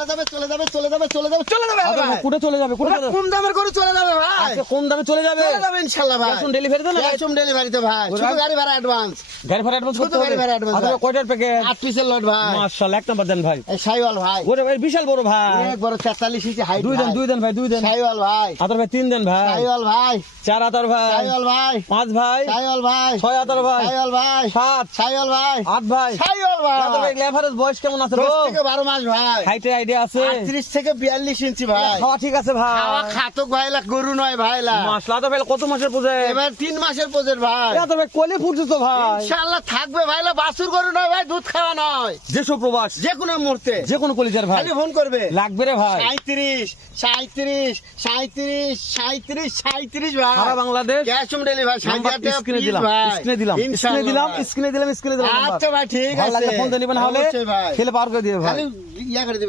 চলে যাবে চলে যাবে চলে যাবে চলে যাবে চলে যাবে ভাই। কুটে চলে যাবে কুটে চলে যাবে কম দামের করে চলে যাবে ভাই, আজকে কম দামে চলে যাবে চলে যাবে ইনশাআল্লাহ ভাই। ক্যাশ অন ডেলিভারি তো না ক্যাশ অন ডেলিভারিতে ভাই, ওরা- শুধু গাড়ি ভাড়া অ্যাডভান্স, গাড়ি ভাড়া অ্যাডভান্স করতে শুধু হবে গাড়ি ভাড়া advance আচ্ছা ভাই। কয়টার প্যাকেট 8 পিসের লট ভাই। মাশাআল্লাহ এক নাম্বার দেন ভাই এই সাইওয়াল ভাই, ওরে ভাই বিশাল বড় ভাই অনেক বড় 43 ইঞ্চি হাইট, দুই দেন ভাই দুই দেন সাইওয়াল ভাই, আতর ভাই তিন দেন ভাই সাইওয়াল ভাই, চার আতর ভাই সাইওয়াল ভাই, পাঁচ ভাই সাইওয়াল ভাই, ছয় আতর ভাই সাইওয়াল ভাই, সাত সাইওয়াল ভাই, আট ভাই সাইওয়াল ভাই। আতর ভাই এভারেজ বয়স কেমন আছে 10 গো থেকে 12 মাস ভাই, হাইটের আইডিয়া আছে 38 থেকে 42 ইঞ্চি ভাই। খাওয়া ঠিক আছে ভাই খাওয়া খাতক ভাইলা, গরু নয় ভাইলা। মাশাআল্লাহ আতর ভাই কত মাসের পুজো এবার 3 মাসের প্রজেক্ট ভাই, আতর ভাই কোলে ফুটছে তো ভাই ইনশাআল্লাহ থাকবে ভাইলা। বাছুর গরু নয় ভাই, দুধ খাওয়া নয়, যেসব প্রবাস যে কোনো মুহূর্তে যে কোনো কলিজার ভাই খালি ফোন করবে। লাগবে রে ভাই 37 37 37 37 37 ভাই, সারা Bangladesh cash on delivery. Number স্ক্রিনে দিলাম স্ক্রিনে দিলাম স্ক্রিনে দিলাম স্ক্রিনে দিলাম স্ক্রিনে দিলাম আচ্ছা ভাই, ঠিক ভালো আছে, লাগলে ফোন দিয়ে নেবেন হলে অবশ্যই ভাই, খেলে পার করে দিবে ভাই খালি ইয়া করে দিবে।